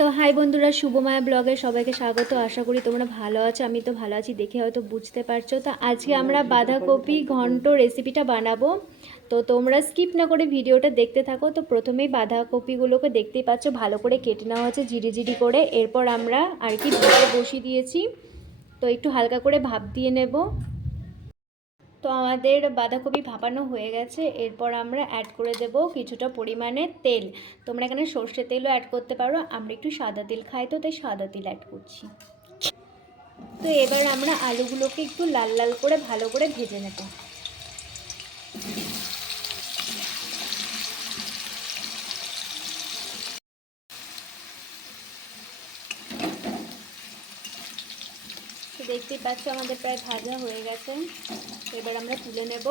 তো হাই বন্ধুরা, শুভমায়া ব্লগে সবাইকে স্বাগত। আশা করি তোমরা ভালো আছো, আমি তো ভালো আছি দেখে হয়তো বুঝতে পারছ। তো আজকে আমরা বাঁধাকপি ঘন্ট রেসিপিটা বানাবো। তো তোমরা স্কিপ না করে ভিডিওটা দেখতে থাকো। তো প্রথমেই বাঁধাকপিগুলোকে দেখতেই পাচ্ছ, ভালো করে কেটে নেওয়া হচ্ছে জিরি করে। এরপর আমরা আর কি বসিয়ে দিয়েছি। তো একটু হালকা করে ভাপ দিয়ে নেব। তো আমাদের বাঁধাকপি ভাপানো হয়ে গেছে। এরপর আমরা অ্যাড করে দেব কিছুটা পরিমাণে তেল। তোমরা এখানে সর্ষে তেলও অ্যাড করতে পারো। আমরা একটু সাদা তেল খাই তো, তাই সাদা তেল অ্যাড করছি। তো এবার আমরা আলুগুলোকে একটু লাল লাল করে ভালো করে ভেজে নেব। দেখতেই পাচ্ছ, আমাদের প্রায় ভাজা হয়ে গেছে। এবার আমরা তুলে নেব।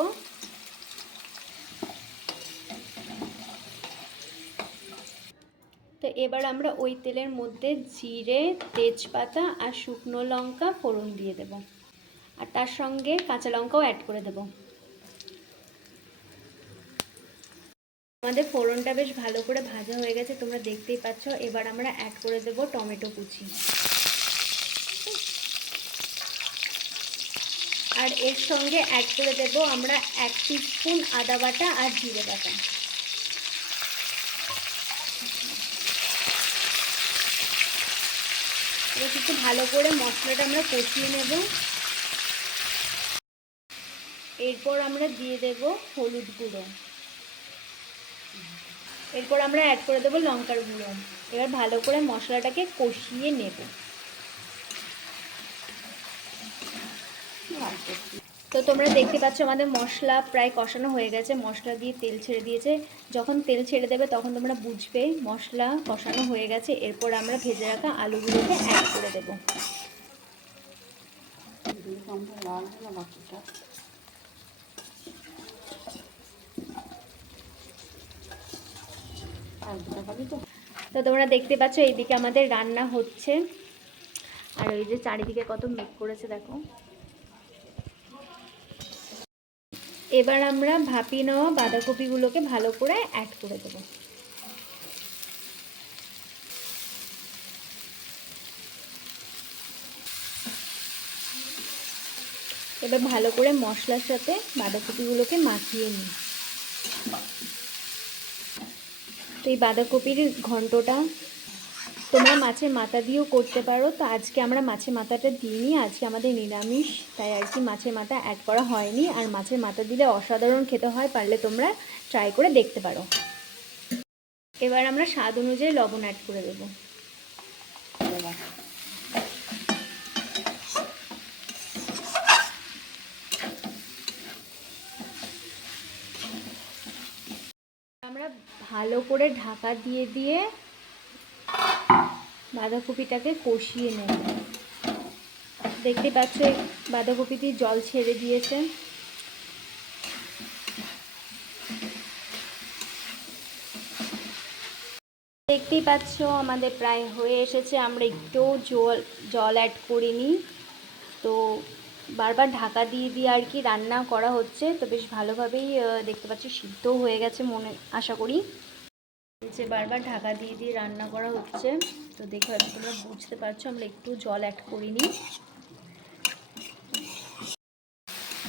তো এবার আমরা ওই তেলের মধ্যে জিরে, তেজপাতা আর শুকনো লঙ্কা ফোড়ন দিয়ে দেব। আর তার সঙ্গে কাঁচা লঙ্কাও অ্যাড করে দেব। আমাদের ফোড়নটা বেশ ভালো করে ভাজা হয়ে গেছে, তোমরা দেখতেই পাচ্ছ। এবার আমরা অ্যাড করে দেব টমেটো কুচি। আর এর সঙ্গে অ্যাড করে দেব আমরা এক স্পুন আদা বাটা আর জিরে বাটা। একটু ভালো করে মশলাটা আমরা কষিয়ে নেব। এরপর আমরা দিয়ে দেব হলুদ গুঁড়ো। এরপর আমরা অ্যাড করে দেবো লঙ্কার গুঁড়ো। এবার ভালো করে মশলাটাকে কষিয়ে নেব। তো তোমরা দেখতে পাচ্ছ আমাদের মশলা প্রায় কষানো হয়ে গেছে। মশলা দিয়ে তেল ছেড়ে দিয়েছে। যখন তেল ছেড়ে দেবে তখন তোমরা বুঝবে মশলা কষানো হয়ে গেছে। এরপর আমরা ভেজে রাখা আলুগুলোকে অ্যাড করে দেবো। তো তোমরা দেখতে পাচ্ছ এইদিকে আমাদের রান্না হচ্ছে। আর ওই যে চারিদিকে কত মেঘ করেছে, দেখো। এবার আমরা ভাপিয়ে নেওয়া বাঁধাকপিগুলোকে ভালো করে অ্যাড করে দেবো। এবার ভালো করে মশলার সাথে বাঁধাকপিগুলোকে মাখিয়ে নিই। তো এই বাঁধাকপির ঘন্টটা তোমরা মাছের মাথা দিয়েও করতে পারো। তো আজকে আমরা মাছের মাথাটা দিইনি, আজকে আমাদের নিরামিষ, তাই আর কি মাছের মাথা অ্যাড করা হয়নি। আর মাছের মাথা দিলে অসাধারণ খেতে হয়, পারলে তোমরা ট্রাই করে দেখতে পারো। এবার আমরা স্বাদ অনুযায়ী লবণ অ্যাড করে দেব। আমরা ভালো করে ঢাকা দিয়ে দিয়ে বাঁধাকপিটাকে কষিয়ে নেব। দেখতে পাচ্ছ বাঁধাকপিটি জল ছেড়ে দিয়েছে। দেখতেই পাচ্ছ, আমাদের প্রায় হয়ে এসেছে। আমরা একটু জল জল অ্যাড করিনি তো বারবার ঢাকা দিয়ে দিয়ে আর কি রান্না করা হচ্ছে। তো বেশ ভালোভাবেই দেখতে পাচ্ছি, সিদ্ধও হয়ে গেছে মনে, আশা করি। যে বারবার ঢাকা দিয়ে দিয়ে রান্না করা হচ্ছে, তো দেখো হয়তো তোমরা বুঝতে পারছ, আমরা একটু জল অ্যাড করিনি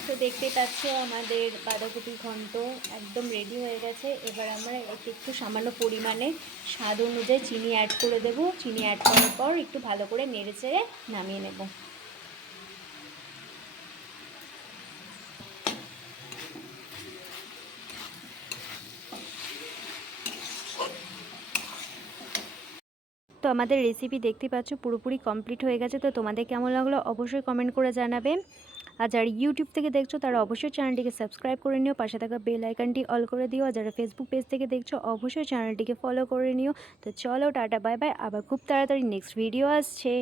তো দেখতে পাচ্ছ আমাদের বাঁধাকপি ঘন্ট একদম রেডি হয়ে গেছে। এবার আমরা একটু একটু সামান্য পরিমাণে স্বাদ অনুযায়ী চিনি অ্যাড করে দেব। চিনি অ্যাড করার পর একটু ভালো করে নেড়ে চেড়ে নামিয়ে নেব। তো আমাদের রেসিপি দেখতে পাচ্ছ, পুরোপুরি কমপ্লিট হয়ে গেছে। তো তোমাদের কেমন লাগল অবশ্যই কমেন্ট করে জানাবে। আর যারা ইউটিউব থেকে দেখছ, তারা অবশ্যই চ্যানেলটিকে সাবস্ক্রাইব করে নিও। পাশে থাকা বেল আইকনটি অল করে দিও। আর যারা ফেসবুক পেজ থেকে দেখছ, অবশ্যই চ্যানেলটিকে ফলো করে নিও। তো চলো, টাটা বাই বাই আবার খুব তাড়াতাড়ি নেক্সট ভিডিও আসছে।